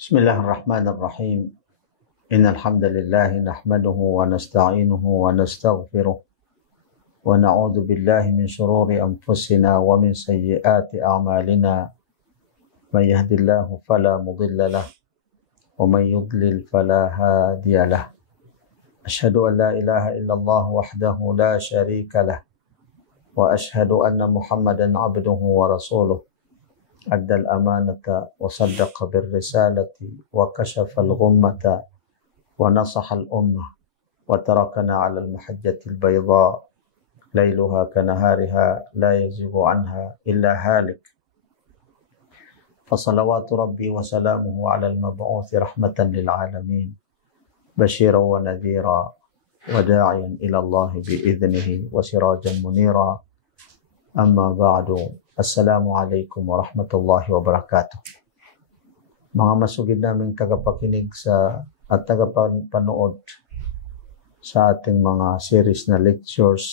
بسم الله الرحمن الرحيم إن الحمد لله نحمده ونستعينه ونستغفره ونعوذ بالله من شرور أنفسنا ومن سيئات أعمالنا من يهد الله فلا مضل له ومن يضلل فلا هادي له أشهد أن لا إله إلا الله وحده لا شريك له وأشهد أن محمدا عبده ورسوله أدى الأمانة وصدق بالرسالة وكشف الغمة ونصح الأمة وتركنا على المحجة البيضاء ليلها كنهارها لا يزيغ عنها إلا هالك فصلوات ربي وسلامه على المبعوث رحمة للعالمين بشيرا ونذيرا وداعيا إلى الله بإذنه وسراجا منيرا أما بعد Assalamualaikum warahmatullahi wabarakatuh. Mga masugid naming tagapakinig at tagapanood sa ating mga series na lectures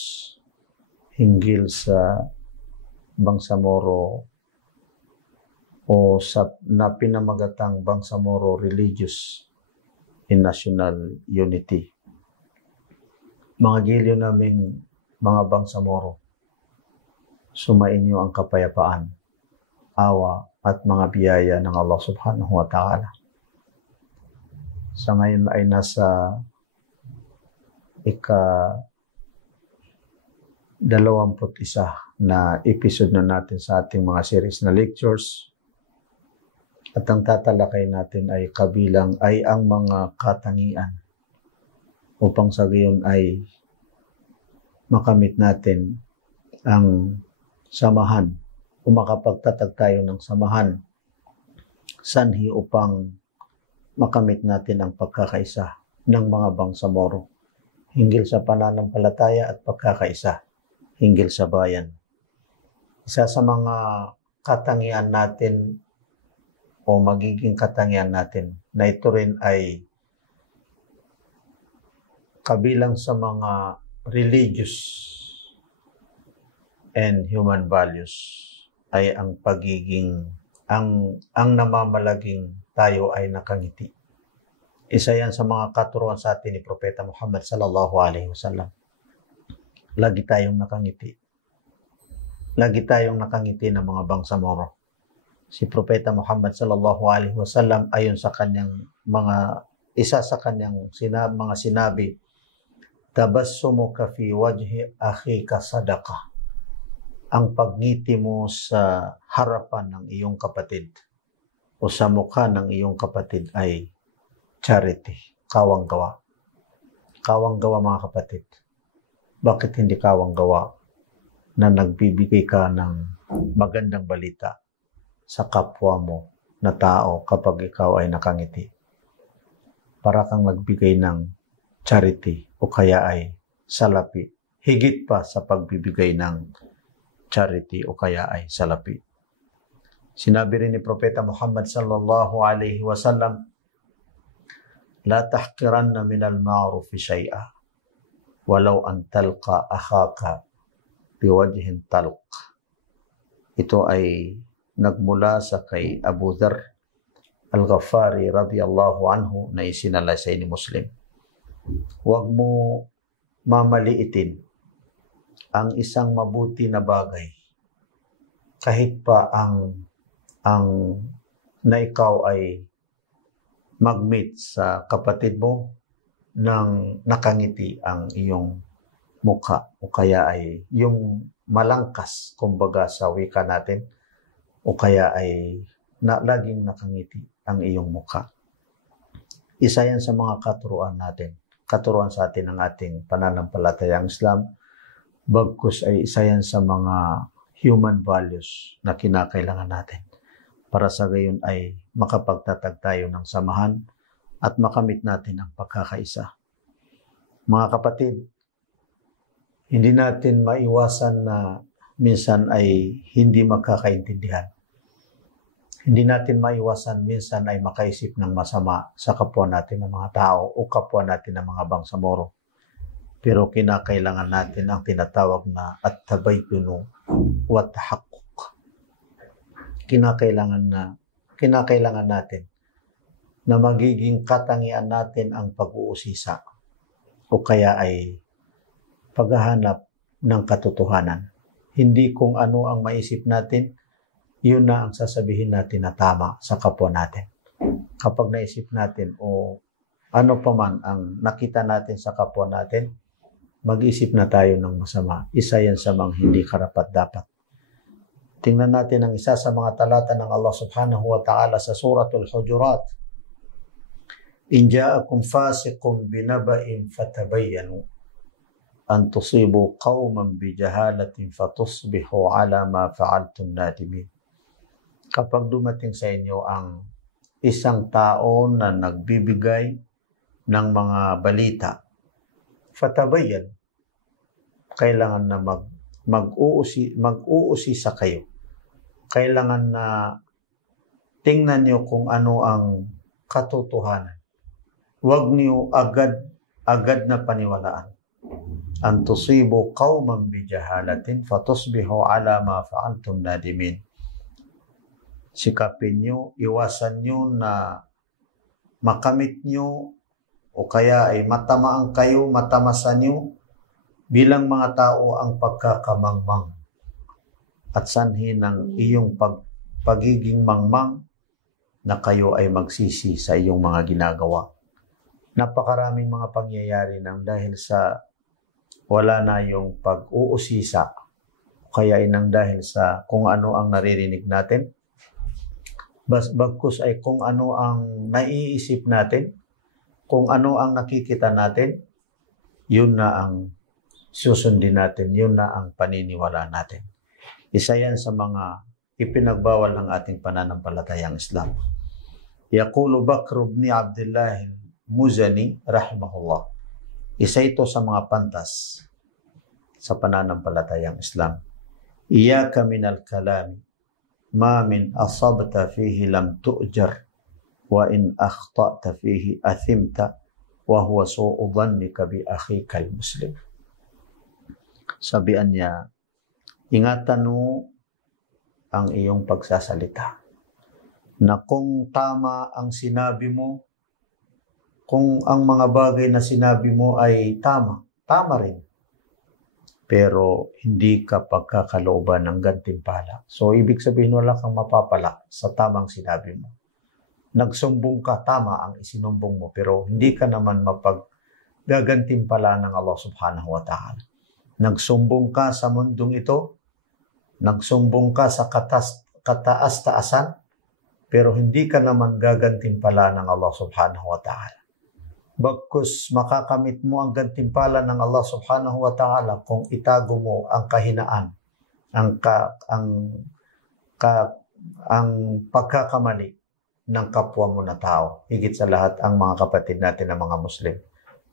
hinggil sa Bangsamoro o sa pinamagatang Bangsamoro Religious in National Unity. Mga giliw naming mga Bangsamoro, sumainyo ang kapayapaan, awa at mga biyaya ng Allah subhanahu wa ta'ala. Sa ngayon ay nasa ika-21 na episode na natin sa ating mga series na lectures. At ang tatalakay natin ay kabilang ay ang mga katangian upang sa gayon ay makamit natin ang samahan o makapagtatag tayo ng samahan sanhi upang makamit natin ang pagkakaisa ng mga Bangsamoro hinggil sa pananampalataya at pagkakaisa hinggil sa bayan. Isa sa mga katangian natin o magiging katangian natin na ito rin ay kabilang sa mga religious and human values ay ang pagiging, ang namamalaging tayo ay nakangiti. Isa yan sa mga katuruan sa atin ni Propeta Muhammad sallallahu alaihi wasallam. Lagi tayong nakangiti. Lagi tayong nakangiti ng mga Bangsamoro. Si Propeta Muhammad sallallahu alaihi wasallam ayon sa kanyang isa sa kanyang mga sinabi, tabassumuka fi wajhi akhika sadaqah. Ang pagngiti mo sa harapan ng iyong kapatid o sa mukha ng iyong kapatid ay charity, kawang-gawa. Kawang-gawa mga kapatid. Bakit hindi kawang-gawa na nagbibigay ka ng magandang balita sa kapwa mo na tao kapag ikaw ay nakangiti? Para kang nagbigay ng charity o kaya ay salapi. Higit pa sa pagbibigay ng charity o kaya ay salapi. Sinabi rin ni Propeta Muhammad sallallahu alaihi wasallam, la tahqiranna min al-ma'ruf shay'a walau an talqa akhaka biwajhin talq. Ito ay nagmula sa kay Abu Dharr al-Ghafari radiyallahu anhu na isinalaysay ni Muslim. Huwag mo mamaliitin ang isang mabuti na bagay kahit pa ang na ikaw ay mag-meet sa kapatid mo nang nakangiti ang iyong mukha o kaya ay yung malangkas kumbaga sa wika natin o kaya ay laging nakangiti ang iyong mukha. Isa yan sa mga katuruan natin. Katuruan sa atin ng ating pananampalatayang Islam. Bagkus ay isa yan sa mga human values na kinakailangan natin para sa gayon ay makapagtatag tayo ng samahan at makamit natin ang pagkakaisa. Mga kapatid, hindi natin maiwasan na minsan ay hindi magkakaintindihan. Hindi natin maiwasan minsan ay makaisip ng masama sa kapwa natin ng mga tao o kapwa natin ng mga Bangsamoro. Pero kinakailangan natin ang tinatawag na at-tabayyunu wa at-tahaqquq. Kinakailangan natin na magiging katangian natin ang pag-uusisa o kaya ay paghahanap ng katotohanan. Hindi kung ano ang maisip natin, yun na ang sasabihin natin na tama sa kapwa natin. Kapag naisip natin o ano pa man ang nakita natin sa kapwa natin, mag-isip na tayo ng masama. Isa yan sa mga hindi karapat-dapat. Tingnan natin ang isa sa mga talata ng Allah subhanahu wa ta'ala sa Suratul Hujurat. In ja'akum fasiqun binaba'in fatabayyanu an tusibu qauman bijahalatin fatusbihu ala ma fa'altum nadimin. Kapag dumating sa inyo ang isang tao na nagbibigay ng mga balita, fatabayyan, kailangan na mag-uusi sa kayo. Kailangan na tingnan nyo kung ano ang katotohanan. Huwag niyo agad na paniwalaan. An tusibu qauman bijahalatin fatusbihu ala ma fa'altum nadimin. Sikapin nyo, iwasan nyo na makamit nyo o kaya ay matamaan kayo, matamasan nyo bilang mga tao ang pagkakamangmang at sanhi ng iyong pagiging mangmang na kayo ay magsisi sa iyong mga ginagawa. Napakaraming mga pangyayari nang dahil sa wala na yung pag-uusisa o kaya ay nang dahil sa kung ano ang naririnig natin, bagkus ay kung ano ang naiisip natin, kung ano ang nakikita natin, yun na ang susundin natin, yun na ang paniniwala natin. Isa yan sa mga ipinagbawal ng ating pananampalatayang Islam. Yaqulu Bakr ibn Abdullah Muzani rahimahullah. Isa ito sa mga pantas sa pananampalatayang Islam. Iyaka minal kalami ma min asabta fihi lam tu'jar wa in akhta'ta fihi athimta wa huwa su'u dhannika bi akhika al-muslim. Sabihan niya, ingatan mo ang iyong pagsasalita na kung tama ang sinabi mo, kung ang mga bagay na sinabi mo ay tama rin. Pero hindi ka pagkakalooban ng gantimpala. So, ibig sabihin wala kang mapapala sa tamang sinabi mo. Nagsumbong ka, tama ang isinumbong mo, pero hindi ka naman mapaggagantimpala ng Allah subhanahu wa ta'ala. Nagsumbong ka sa mundong ito, nagsumbong ka sa kataas-taasan, pero hindi ka naman gagantimpala ng Allah subhanahu wa ta'ala. Bagkus makakamit mo ang gantimpala ng Allah subhanahu wa ta'ala kung itago mo ang kahinaan, ang pagkakamali ng kapwa mo na tao. Higit sa lahat ang mga kapatid natin na mga Muslim.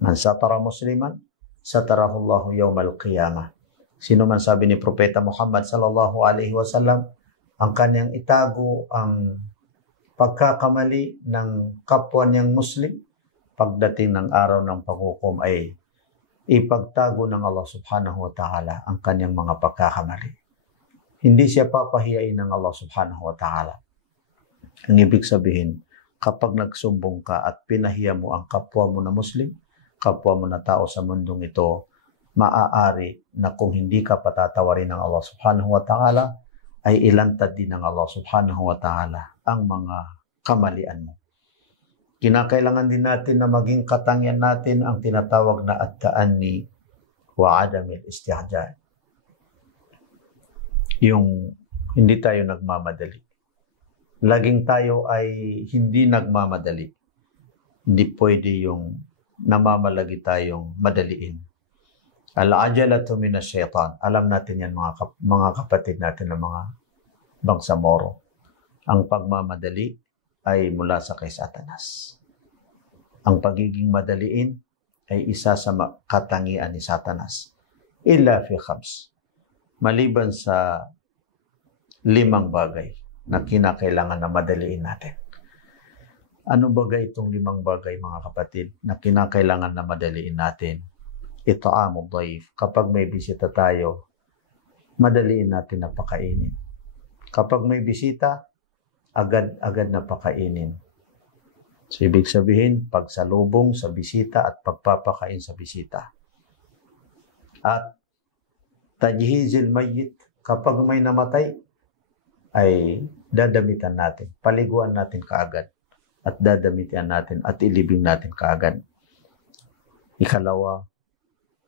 Man satara musliman, satarahullahu yawmal qiyamah. Sino man sabi ni Propeta Muhammad sallallahu alaihi wasallam, ang kanyang itago ang pagkakamali ng kapwa niyang Muslim, pagdating ng araw ng paghukom ay ipagtago ng Allah subhanahu wa ta'ala ang kanyang mga pagkakamali. Hindi siya papahiyain ng Allah subhanahu wa ta'ala. Ang ibig sabihin, kapag nagsumbong ka at pinahiya mo ang kapwa mo na Muslim, kapwa mo na tao sa mundong ito, maaari na kung hindi ka patatawarin ng Allah subhanahu wa ta'ala, ay ilantad din ng Allah subhanahu wa ta'ala ang mga kamalian mo. Kinakailangan din natin na maging katangian natin ang tinatawag na at-ta'anni wa adamil istihja'. Yung hindi tayo nagmamadali. Laging tayo ay hindi nagmamadali. Hindi pwede yung namamalagi tayong madaliin. Al-ajalatu minash shaitan. Alam natin yan mga kapatid natin ng mga bangsamoro. Ang pagmamadali ay mula sa kay Satanas. Ang pagiging madaliin ay isa sa katangian ni Satanas. Illa fi khams. Maliban sa 5 bagay na kinakailangan na madaliin natin. Ano bagay itong 5 bagay mga kapatid na kinakailangan na madaliin natin? It'amud dhaif. Kapag may bisita tayo, madaliin natin na pakainin. Kapag may bisita, agad na pakainin. So, ibig sabihin, pagsalubong sa bisita at pagpapakain sa bisita. At tajhizil mayyit, kapag may namatay, ay dadamitan natin, paliguan natin kaagad, at dadamitan natin at ilibing natin kaagad. Ikalawa,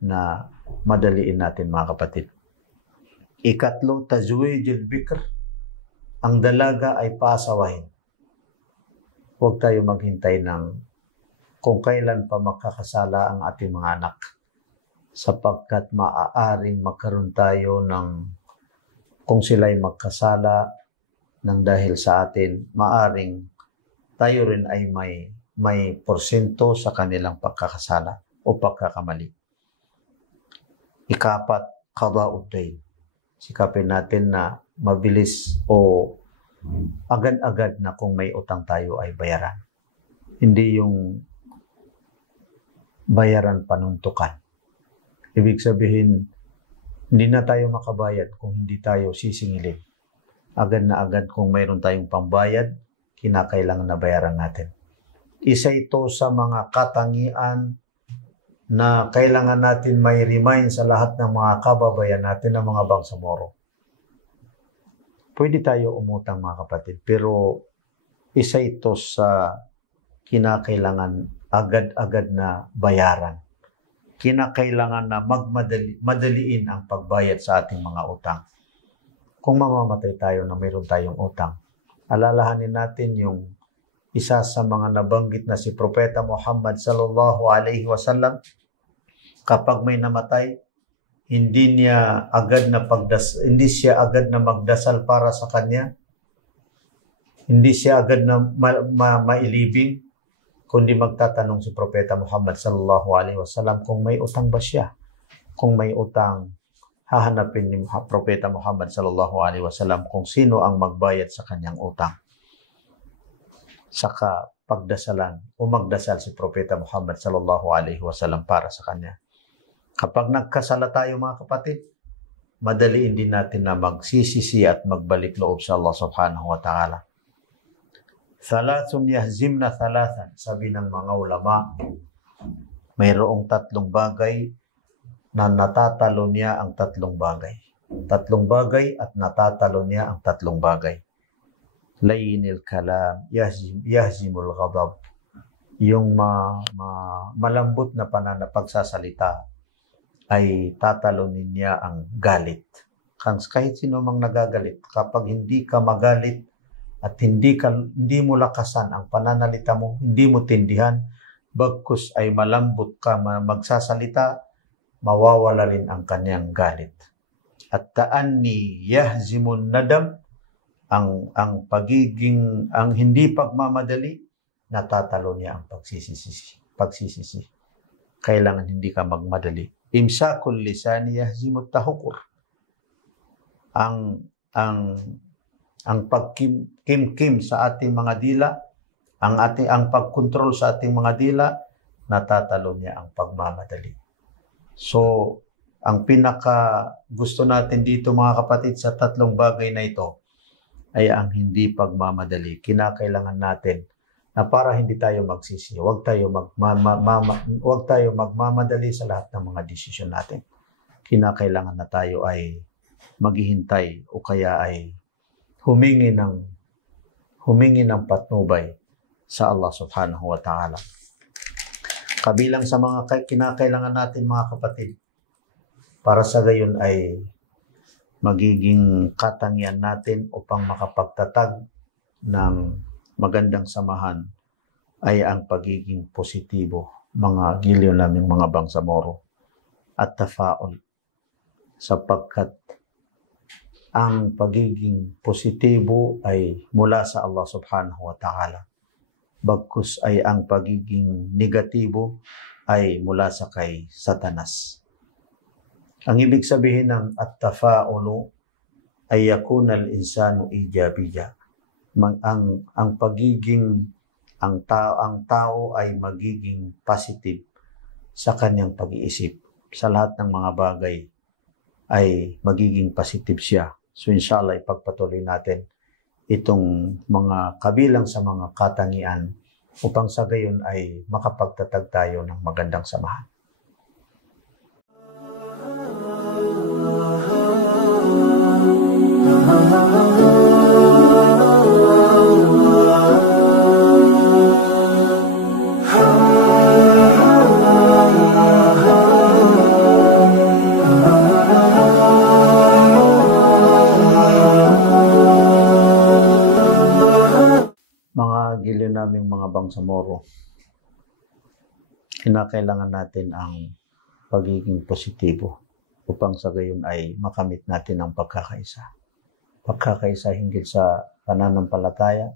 na madaliin natin mga kapatid. Ikatlo, tazwijil bikr, ang dalaga ay paasawahin. Huwag tayo maghintay ng kung kailan pa makakasala ang ating mga anak, sapagkat maaaring magkaroon tayo ng, kung sila'y magkasala ng dahil sa atin, maaaring tayo rin ay may porsyento sa kanilang pagkakasala o pagkakamali. Ikapat, qada'ud dayn. Sikapin natin na mabilis o agad-agad na kung may utang tayo ay bayaran. Hindi yung bayaran panuntukan. Ibig sabihin, hindi na tayo makabayad kung hindi tayo sisingilin. Agad na agad kung mayroon tayong pambayad, kinakailangan na bayaran natin. Isa ito sa mga katangian na kailangan natin may remind sa lahat ng mga kababayan natin ng mga bangsamoro. Pwede tayo umutang mga kapatid, pero isa ito sa kinakailangan agad-agad na bayaran. Kinakailangan na madaliin ang pagbayad sa ating mga utang. Kung mamamatay tayo na mayroon tayong utang, alalahanin natin yung isa sa mga nabanggit na si Propeta Muhammad sallallahu alaihi wasallam, kapag may namatay, hindi siya agad na magdasal para sa kanya. Hindi siya agad na mailibing, kundi magtatanong si Propeta Muhammad sallallahu alaihi wasallam kung may utang ba siya. Kung may utang, hahanapin ni Propeta Muhammad sallallahu alaihi wasallam kung sino ang magbayad sa kanyang utang. Saka pagdasalan o magdasal si Propeta Muhammad sallallahu alaihi wasallam para sa kanya. Kapag nagkasala tayo mga kapatid, madaliin din natin na magsisisi at magbalik loob sa Allah subhanahu wa ta'ala. Thalathun yahzimna thalathan, sabi ng mga ulama, mayroong tatlong bagay na natatalo niya ang tatlong bagay. Tatlong bagay at natatalo niya ang tatlong bagay. Laynil kalam, yahzimul ghadab. Yung malambot na pagsasalita ay tatalonin niya ang galit. Kahit sino mang nagagalit, kapag hindi ka magalit at hindi mo lakasan ang pananalita mo, hindi mo tindihan, bagkus ay malambot ka magsasalita, mawawala rin ang kanyang galit. At kaanni yahzimun nadam, ang hindi pagmamadali, natatalo niya ang pagsisisi. Kailangan hindi ka magmadali. Imsakul lisani yahzimut tahukur. Ang pagkimkim sa ating mga dila, ang pagkontrol sa ating mga dila, natatalo niya ang pagmamadali. So, ang pinaka gusto natin dito mga kapatid sa tatlong bagay na ito ay ang hindi pagmamadali. Kinakailangan natin na para hindi tayo magsisi, huwag tayo magmamadali sa lahat ng mga desisyon natin. Kinakailangan na tayo ay maghihintay o kaya ay humingi ng patnubay sa Allah subhanahu wa ta'ala. Kabilang sa mga kinakailangan natin mga kapatid, para sa gayon ay magiging katangian natin upang makapagtatag ng magandang samahan ay ang pagiging positibo, mga giliw naming mga bangsamoro, at tafaul, sapagkat ang pagiging positibo ay mula sa Allah subhanahu wa ta'ala. Bagkus ay ang pagiging negatibo ay mula sa kay Satanas. Ang ibig sabihin ng at-tafaulu ay yakunal insanu ijabiyya. Ang tao ay magiging positive sa kanyang pag-iisip. Sa lahat ng mga bagay ay magiging positive siya. So inshallah ipagpatuloy natin itong mga kabilang sa mga katangian upang sa gayon ay makapagtatag tayo ng magandang samahan. Mga giliw naming mga bangsamoro, kinakailangan natin ang pagiging positibo upang sa gayon ay makamit natin ang pagkakaisa. Pagkakaisa hinggil sa pananampalataya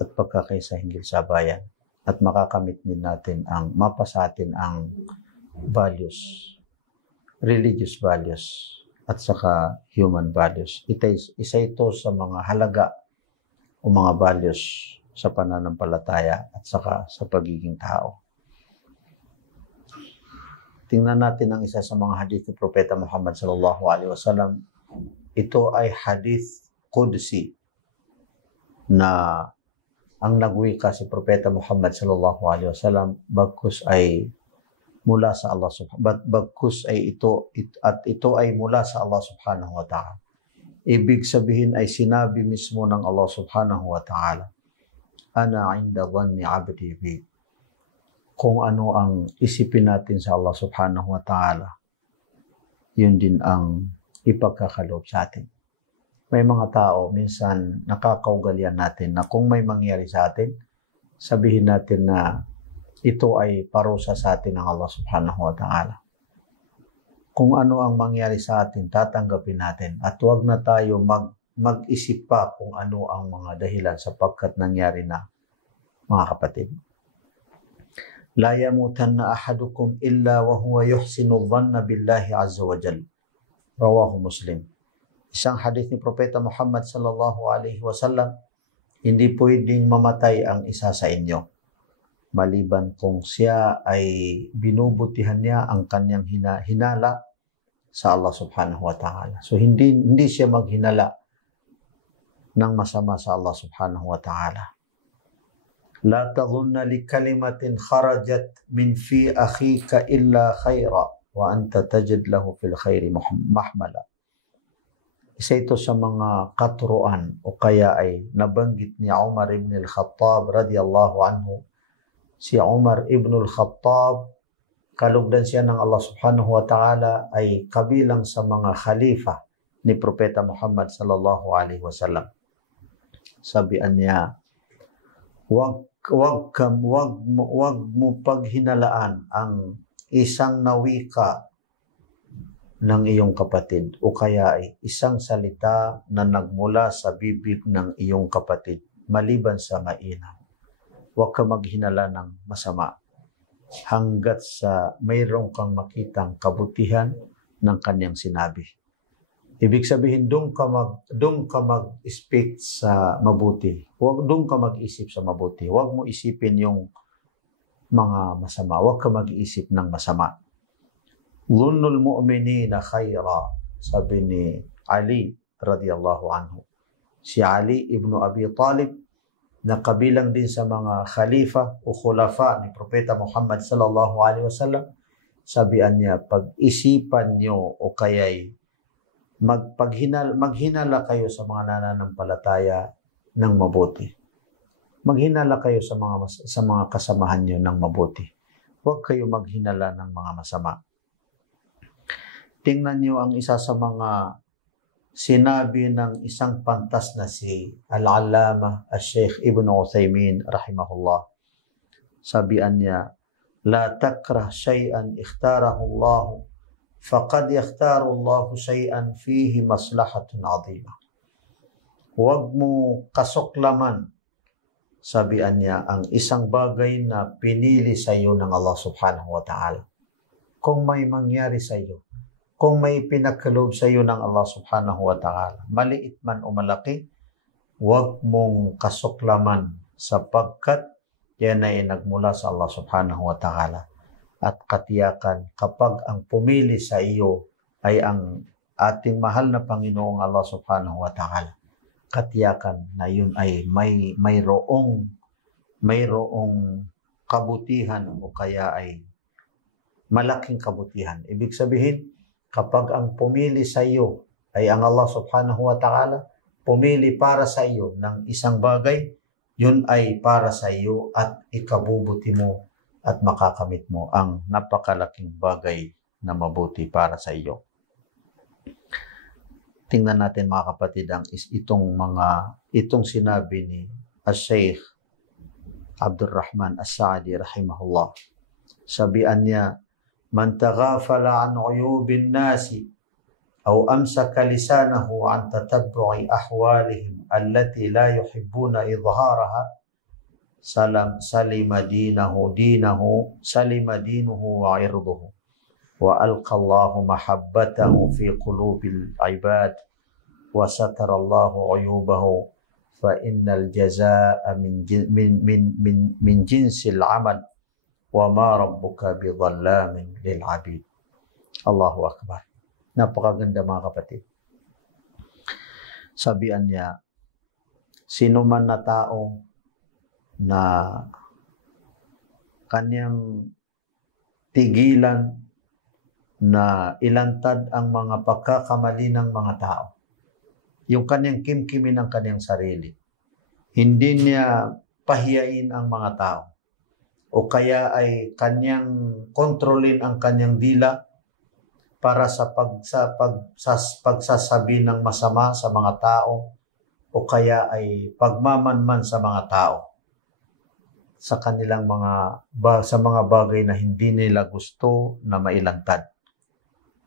at pagkakaisa hinggil sa bayan. At makakamit din natin ang mapasatin ang values, religious values at saka human values. Isa ito sa mga halaga o mga values sa pananampalataya at saka sa pagiging tao. Tingnan natin ang isa sa mga hadith ni Propeta Muhammad sallallahu alaihi wasallam. Ito ay hadith qudsi na ang nagwika si Propeta Muhammad sallallahu alaihi wasallam bagkus ay mula sa Allah bagkus ay ito ay mula sa Allah subhanahu wa ta'ala. Ibig sabihin ay sinabi mismo ng Allah subhanahu wa ta'ala, ana inda dhanni abdi bi. Kung ano ang isipin natin sa Allah subhanahu wa ta'ala, yun din ang ipagkakaloob sa atin. May mga tao, minsan nakakaugalian natin na kung may mangyari sa atin, sabihin natin na ito ay parusa sa atin ng Allah subhanahu wa ta'ala. Kung ano ang mangyari sa atin, tatanggapin natin at huwag na tayo mag-isip pa kung ano ang mga dahilan sapagkat nangyari na, mga kapatid. La yamutanna ahadukum illa wa huwa yuhsinu dhanna billahi azza wa jalla. Rawahu Muslim. Isang hadith ni Propeta Muhammad sallallahu alaihi wasallam, hindi pwedeng mamatay ang isa sa inyo maliban kung siya ay binubutihan niya ang kanyang hinala sa Allah subhanahu wa ta'ala. So hindi siya maghinala ng masama sa Allah subhanahu wa ta'ala. La tadhunna li kalimatin kharajat min fi akhika illa khayra wa anta tajid lahu fil khayri mahmala. Isa ito sa mga katuruan o kaya ay nabanggit ni Umar ibn al-Khattab radiyallahu anhu. Si Umar ibn al-Khattab, kalugdan siya ng Allah subhanahu wa ta'ala, ay kabilang sa mga khalifa ni Propeta Muhammad sallallahu alaihi wasallam. Sabihan niya, wag mo paghinalaan ang isang nawika ng iyong kapatid o kaya ay isang salita na nagmula sa bibig ng iyong kapatid maliban sa mainam. Huwag ka maghinala ng masama hanggat sa mayroong kang makitang kabutihan ng kanyang sinabi. Ibig sabihin, doon ka mag-speak sa mabuti. Doon ka mag-isip sa mabuti. Huwag mo isipin yung mga masama. Huwag ka mag-isip ng masama. Dhunnul mu'minina khayra, sabi ni Ali radiyallahu anhu. Si Ali ibn Abi Talib, na kabilang din sa mga khalifa o khulafa ni Propeta Muhammad sallallahu alaihi wasallam, sabihan niya, pag-isipan nyo o kaya'y maghinala kayo sa mga nananampalataya ng mabuti. Maghinala kayo sa mga kasamahan nyo ng mabuti. Huwag kayo maghinala ng mga masama. Tingnan nyo ang isa sa mga sinabi ng isang pantas na si Al-Allama Al-Sheikh Ibn Uthaymin rahimahullah. Sabihan niya, la takrah shay'an ikhtarahu Allah faqad yakhtaru Allah shay'an fihi maslahatun 'azimah. Huwag mo kasoklaman, sabihan niya, ang isang bagay na pinili sa iyo ng Allah subhanahu wa ta'ala. Kung may mangyari sa iyo, kung may pinagkaloob sa iyo ng Allah subhanahu wa ta'ala, maliit man o malaki, huwag mong kasoklaman sapagkat yan ay nagmula sa Allah subhanahu wa ta'ala. At katiyakan, kapag ang pumili sa iyo ay ang ating mahal na Panginoong Allah subhanahu wa ta'ala, katiyakan na yun ay mayroong mayroong kabutihan o kaya ay malaking kabutihan. Ibig sabihin, kapag ang pumili sa iyo ay ang Allah subhanahu wa ta'ala, pumili para sa iyo ng isang bagay, yun ay para sa iyo at ikabubuti mo at makakamit mo ang napakalaking bagay na mabuti para sa iyo. Tingnan natin mga kapatid ang itong sinabi ni Al-Shaykh Abdurrahman As-Sa'di rahimahullah. Sabihan niya, man taghafala an uyubin nasi aw amsaka lisanahu an tatabbu'i ahwalihim allati la yuhibbuna idharaha salima dinuhu wa irduhu wa alqallahu mahabbatahu fi qulubil ibad wa satarallahu uyubahu fa innal jazaa'a min jinsil amal wa ma rabbuka bidhallamin lil abid. Allahu akbar. Napakaganda mga kapatid. Sabihan niya, sino man na tao na kanyang tigilan na ilantad ang mga pagkakamali ng mga tao, yung kanyang kimkimin ng kanyang sarili, hindi niya pahiyain ang mga tao, o kaya ay kanyang kontrolin ang kanyang dila para sa pagsasabi ng masama sa mga tao, o kaya ay pagmamanman sa mga tao sa kanilang sa mga bagay na hindi nila gusto na mailantad.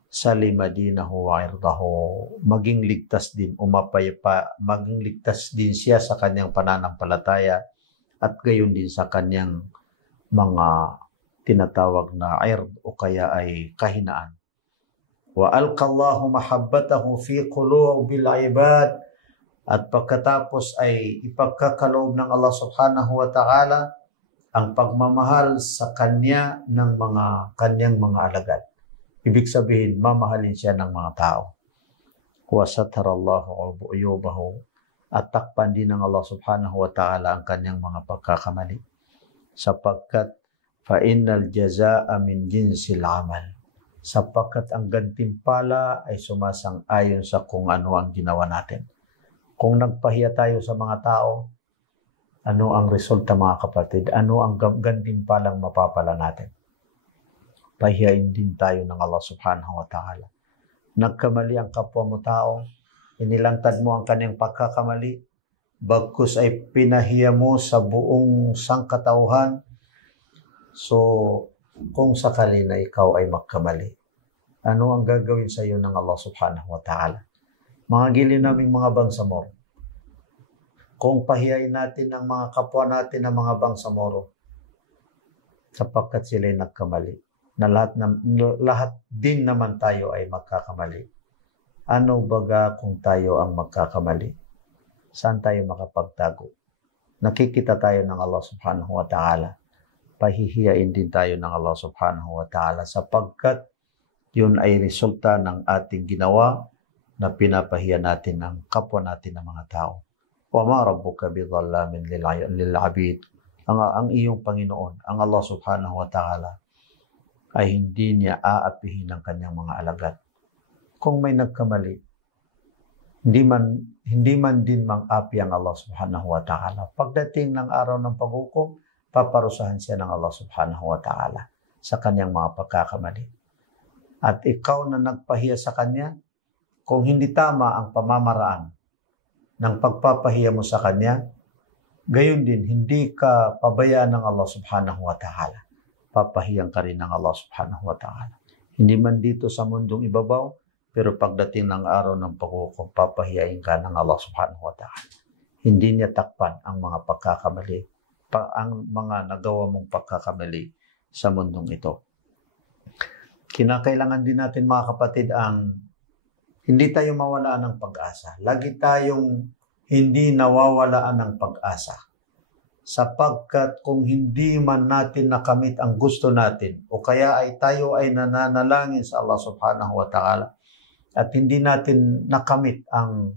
Salima dinahu wa irdahu, maging ligtas din, maging ligtas din siya sa kanyang pananampalataya at gayon din sa kanyang mga tinatawag na ird o kaya ay kahinaan. Wa alqallahu mahabbatahu fi qulubil ibad, at pagkatapos ay ipagkakaloob ng Allah subhanahu wa ta'ala ang pagmamahal sa kanya ng kanyang mga alagad. Ibig sabihin, mamahalin siya ng mga tao. Wa satarallahu uyubahu, at takpan din ng Allah subhanahu wa ta'ala ang kanyang mga pagkakamali. Sapagkat fa innal jazaa'a min jinsil amal, sapagkat ang gantimpala ay sumasang-ayon sa kung ano ang ginawa natin. Kung nagpahiya tayo sa mga tao, ano ang resulta mga kapatid? Ano ang gantimpalang mapapala natin? Pahiyain din tayo ng Allah subhanahu wa ta'ala. Nagkamali ang kapwa mo tao, inilantad mo ang kanyang pagkakamali, bagkus ay pinahiya mo sa buong sangkatauhan. So, kung sakali na ikaw ay magkamali, ano ang gagawin sa iyo ng Allah subhanahu wa ta'ala? Mga gili naming mga bangsamoro, kung pahiyain natin ang mga kapwa natin ng mga bangsamoro, sapagkat sila ay nagkamali, na lahat din naman tayo ay magkakamali. Ano baga kung tayo ang magkakamali? Saan tayo makapagtago? Nakikita tayo ng Allah subhanahu wa ta'ala. Pahihiyain din tayo ng Allah subhanahu wa ta'ala sapagkat yun ay resulta ng ating ginawa na pinapahiya natin ang kapwa natin ng mga tao. Wa ma rabbuka bidhallamin lil abid. Ang iyong Panginoon, ang Allah subhanahu wa ta'ala, ay hindi niya aapihin ang kanyang mga alagad. Kung may nagkamali, hindi man din mang-api ang Allah subhanahu wa ta'ala. Pagdating ng araw ng paghukom, paparusahan siya ng Allah subhanahu wa ta'ala sa kanyang mga pagkakamali. At ikaw na nagpahiya sa kanya, kung hindi tama ang pamamaraan ng pagpapahiya mo sa kanya, gayon din, hindi ka pabayaan ng Allah subhanahu wa ta'ala. Papahiyang ka rin ng Allah subhanahu wa ta'ala. Hindi man dito sa mundong ibabaw, pero pagdating ng araw ng paghukom, papahiyain ka ng Allah subhanahu wa ta'ala. Hindi niya takpan ang mga pagkakamali, ang mga nagawa mong pagkakamali sa mundong ito. Kinakailangan din natin mga kapatid ang hindi tayo mawalaan ng pag-asa. Lagi tayong hindi nawawalaan ng pag-asa. Sapagkat kung hindi man natin nakamit ang gusto natin, o kaya ay tayo ay nananalangin sa Allah subhanahu wa ta'ala, at hindi natin nakamit ang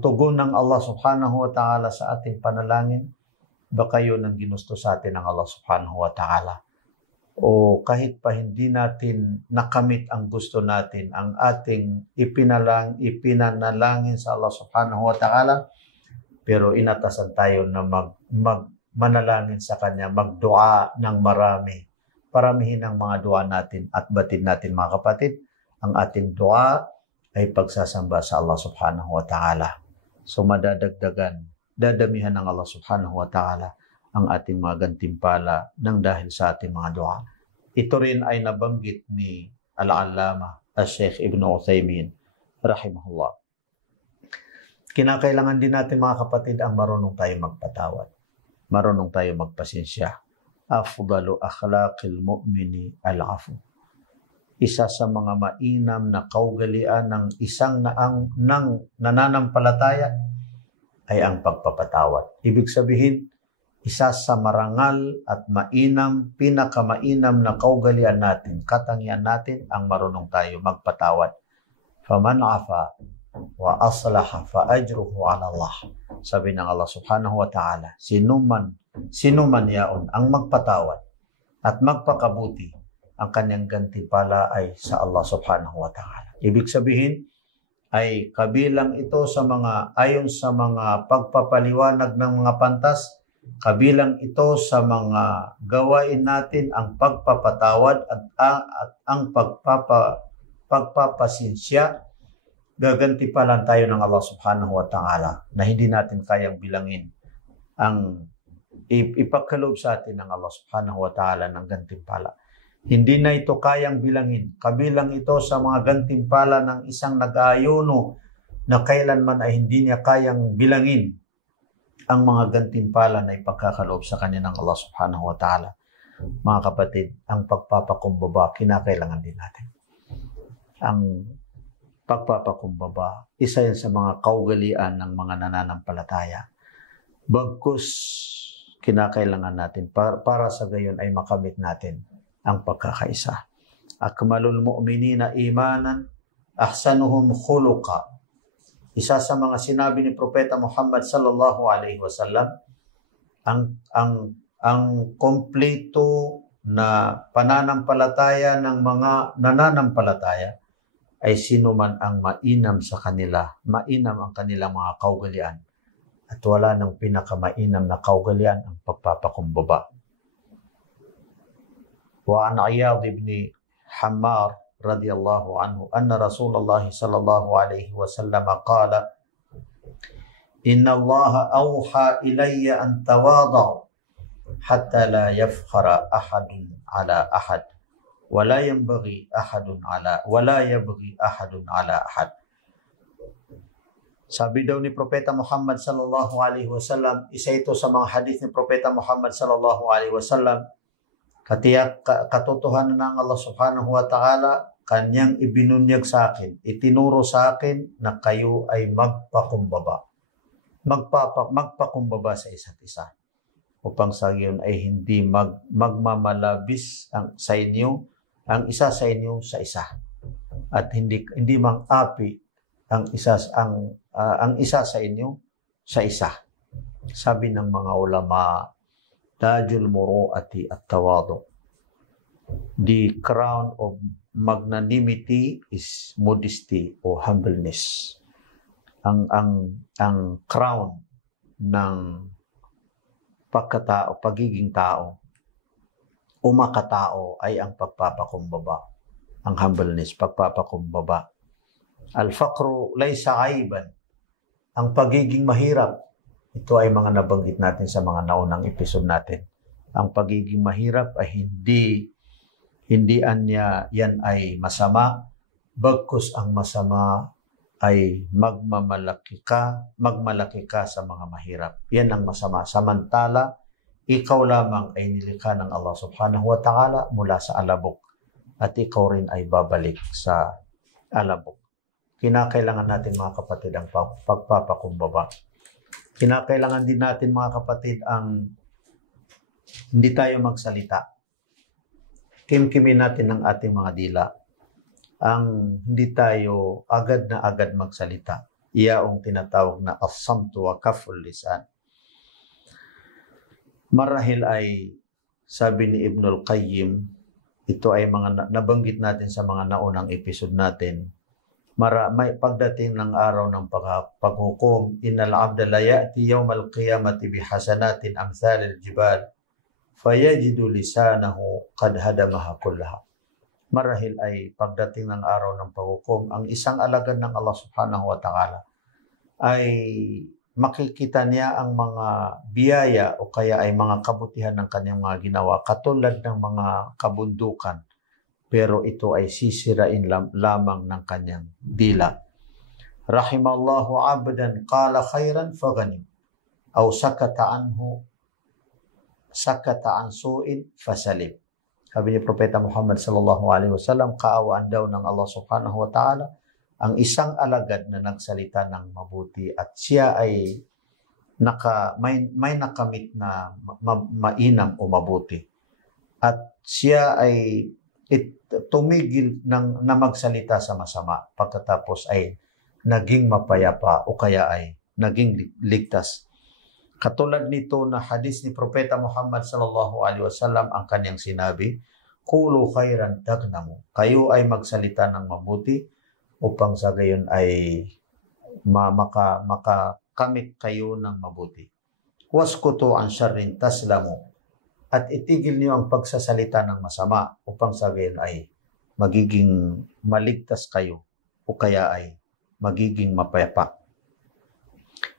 tugon ng Allah subhanahu wa ta'ala sa ating panalangin, baka yun ang ginusto sa atin ng Allah subhanahu wa ta'ala. O kahit pa hindi natin nakamit ang gusto natin, ang ating ipinanalangin sa Allah subhanahu wa ta'ala, pero inatasan tayo na manalangin sa Kanya, magdua ng marami. Paramihin ang mga dua natin at batid natin, mga kapatid. Ang ating dua ay pagsasamba sa Allah subhanahu wa ta'ala. So dadamihan ng Allah subhanahu wa ta'ala ang ating mga gantimpala ng dahil sa ating mga dua. Ito rin ay nabanggit ni Al-Allama Al-Sheikh Ibn Uthaymin rahimahullah. Kinakailangan din natin, mga kapatid, ang marunong tayo magpatawad. Marunong tayo magpasensya. Afdalu akhlaqil mu'mini al-afu. Isa sa mga mainam na kaugalian ng isang nananampalataya ay ang pagpapatawad. Ibig sabihin, isa sa marangal at pinakamainam na kaugalian natin, katangian natin, ang marunong tayo magpatawad. Faman afa wa aslaha fa ajruhu ala Allah. Sabi ng Allah subhanahu wa ta'ala, sino man yaon ang magpatawad at magpakabuti, ang kanyang gantimpala ay sa Allah subhanahu wa ta'ala. Ibig sabihin ay kabilang ito sa ayon sa mga pagpapaliwanag ng mga pantas, kabilang ito sa mga gawain natin ang pagpapatawad at ang pagpapasinsya. Gagantipalan tayo ng Allah subhanahu wa ta'ala na hindi natin kayang bilangin ang ipagkaloob sa atin ng Allah subhanahu wa ta'ala ng gantimpala. Hindi na ito kayang bilangin. Kabilang ito sa mga gantimpala ng isang nag-aayuno na kailanman ay hindi niya kayang bilangin ang mga gantimpala na ipagkakaloob sa kanya ng Allah subhanahu wa ta'ala. Mga kapatid, ang pagpapakumbaba, kinakailangan din natin. Ang pagpapakumbaba, isa yan sa mga kaugalian ng mga nananampalataya. Bagkus, kinakailangan natin para sa gayon ay makamit natin ang pagkakaisa. Akmalul mu'minina imanan, ahsanuhum khuluqa. Isa sa mga sinabi ni Propeta Muhammad sallallahu alaihi wasallam, ang kompleto na pananampalataya ng mga nananampalataya ay sino man ang mainam sa kanila, mainam ang kanilang mga kaugalian. At wala nang pinakamainam na kaugalian ang pagpapakumbaba. Wa an Iyad ibn Hammar radiyallahu anhu anna Rasulullah sallallahu alaihi wasallam qala inna Allah awha ilayya an tawadu hatta la yafkhara ahadun ala ahad wala yabghi ahadun ala ahad. Sabi daw ni Propeta Muhammad sallallahu alaihi wasallam, isa ito sa mga hadith ni Propeta Muhammad sallallahu alaihi wasallam, katiyak katotohanan ng Allah subhanahu wa ta'ala, kanyang ibinunyag sa akin, itinuro sa akin na kayo ay magpakumbaba. Magpakumbaba sa isa't isa. Upang sa iyon ay hindi magmamalabis sa inyo, ang isa sa inyo sa isa. At hindi mang-api ang isa sa inyo sa isa. Sabi ng mga ulama, Tajul muru'ati at-tawadu. The crown of magnanimity is modesty or humbleness. Ang crown ng pagkatao, pagiging tao, o makatao ay ang pagpapakumbaba. Ang humbleness, pagpapakumbaba. Al-faqru laysa aiban. Ang pagiging mahirap, ito ay mga nabanggit natin sa mga naunang episode natin. Ang pagiging mahirap ay hindi yan ay masama, bagkus ang masama ay magmalaki ka sa mga mahirap. Yan ang masama. Samantala, ikaw lamang ay nilikha ng Allah subhanahu wa ta'ala mula sa alabok at ikaw rin ay babalik sa alabok. Kinakailangan natin, mga kapatid, ang pagpapakumbaba. Kinakailangan din natin, mga kapatid, ang hindi tayo magsalita. Kimkimin natin ang ating mga dila. Ang hindi tayo agad na agad magsalita. Iyaong tinatawag na as-samtu wa kaful lisan. Marahil ay sabi ni Ibnul Qayyim, ito ay mga nabanggit natin sa mga naunang episode natin, may pagdating ng araw ng paghukom, innal abda la ya'ti yawmal qiyamati bihasanatin amthal al-jibal fayajidu lisanahu qad hadamaha kullaha. Marahil ay pagdating ng araw ng paghukom, ang isang alagad ng Allah subhanahu wa ta'ala ay makikita niya ang mga biyaya o kaya ay mga kabutihan ng kanyang mga ginawa katulad ng mga kabundukan, pero ito ay sisirain lamang ng kanyang dila. Rahimallahu abdan qala khairan faghanim aw sakata an su'in fasalim. Sabi ni Propeta Muhammad sallallahu alaihi wasallam, kaawaan daw ng Allah subhanahu wa ta'ala ang isang alagad na nagsalita ng mabuti at siya ay may nakamit na mainam o mabuti. At siya ay tumigil na magsalita sa masama, pagkatapos ay naging mapayapa o kaya ay naging ligtas. Katulad nito na hadis ni Propeta Muhammad sallallahu alaihi wasallam, ang kanyang sinabi, "Qulu khairan tagnamu." Kayo ay magsalita ng mabuti upang sa gayon ay makakamit kayo ng mabuti. "Waskutu an syarrin taslamu." At itigil niyo ang pagsasalita ng masama upang sa gayon ay magiging maligtas kayo o kaya ay magiging mapayapa.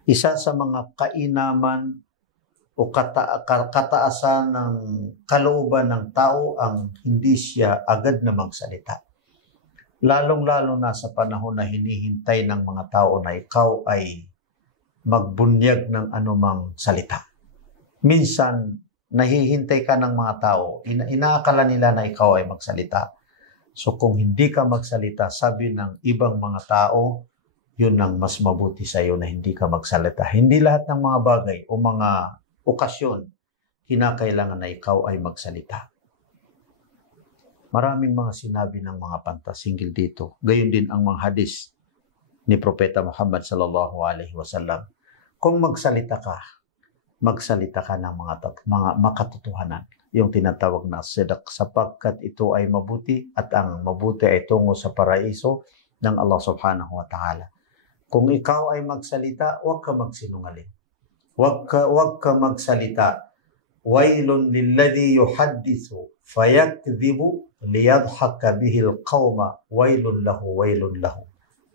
Isa sa mga kainaman o kataasan ng kalooban ng tao ang hindi siya agad na magsalita. Lalong-lalo na sa panahon na hinihintay ng mga tao na ikaw ay magbunyag ng anumang salita. Minsan, nahihintay ka ng mga tao, inaakala nila na ikaw ay magsalita. So kung hindi ka magsalita, sabi ng ibang mga tao, yun ang mas mabuti sa iyo na hindi ka magsalita. Hindi lahat ng mga bagay o mga okasyon, kinakailangan na ikaw ay magsalita. Maraming mga sinabi ng mga pantas hinggil dito. Gayon din ang mga hadis ni Propeta Muhammad sallallahu alaihi wasallam. Kung magsalita ka ng mga makatotohanan, yung tinatawag na sidq, sapagkat ito ay mabuti at ang mabuti ay tungo sa paraiso ng Allah subhanahu wa ta'ala. Kung ikaw ay magsalita, huwag ka magsinungaling. Huwag ka magsalita. Wailun lilladhi yuhaddithu fayakdhibu liyadhaka bihi alqawma wailun lahu.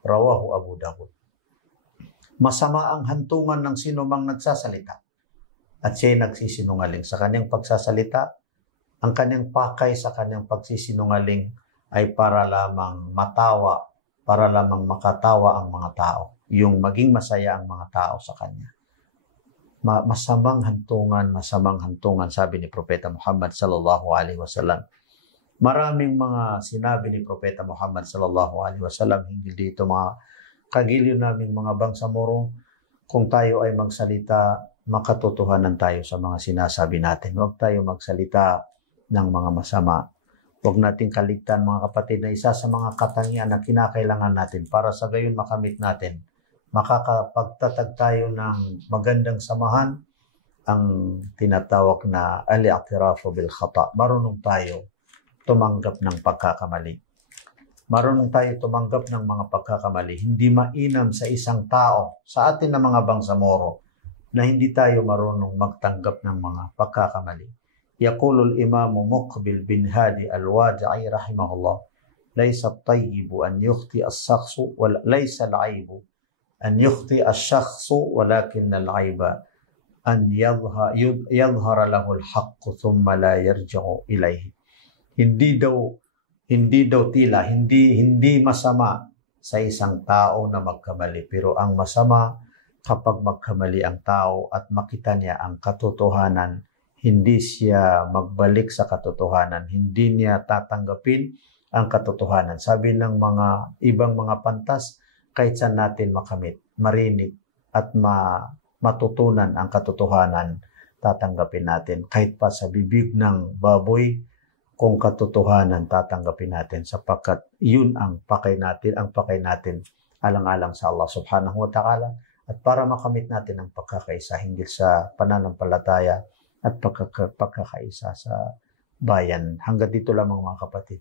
Rawahu Abu Dawud. Masama ang hantungan ng sinumang nagsasalita at siya'y nagsisinungaling sa kanyang pagsasalita. Ang kanyang pakay sa kanyang pagsisinungaling ay para lamang makatawa ang mga tao, yung maging masaya ang mga tao sa kanya. Masamang hantungan, sabi ni Propeta Muhammad sallallahu alaihi wasallam. Maraming mga sinabi ni Propeta Muhammad sallallahu alaihi wasallam hinggil dito, mga kagiliw naming mga bangsamoro. Kung tayo ay magsalita, makatotohanan tayo sa mga sinasabi natin. Huwag tayo magsalita ng mga masama. Huwag nating kaligtan, mga kapatid, na isa sa mga katangian na kinakailangan natin para sa gayon makamit natin, makakapagtatag tayo ng magandang samahan, ang tinatawag na al-i'tirafu bil khata. Marunong tayo tumanggap ng pagkakamali. Marunong tayo tumanggap ng mga pagkakamali. Hindi mainam sa isang tao, sa atin na mga bangsamoro, na hindi tayo marunong magtanggap ng mga pagkakamali. Yaqulul imamu Muqbil bin Hadi al-Wadi'i rahimahullah, laysa at-tayyibu an yukhti as-shakhsu wa laysa al-'aybu an yukhti as-shakhsu walakin al-'ayba an yadhhara lahu al-haqqu thumma la yarji'u ilayhi. Hindi masama sa isang tao na magkamali, pero ang masama kapag magkamali ang tao at makita niya ang katotohanan, hindi siya magbalik sa katotohanan, hindi niya tatanggapin ang katotohanan. Sabi ng mga ibang mga pantas, kahit saan natin makamit, marinig at matutunan ang katotohanan, tatanggapin natin. Kahit pa sa bibig ng baboy, kung katotohanan, tatanggapin natin, sapagkat yun ang pakay natin alang-alang sa Allah subhanahu wa ta'ala. At para makamit natin ang pagkakaisa hinggil sa pananampalataya, at pagkakaisa sa bayan. Hanggang dito lamang mga kapatid.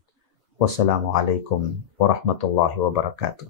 Wassalamualaikum warahmatullahi wabarakatuh.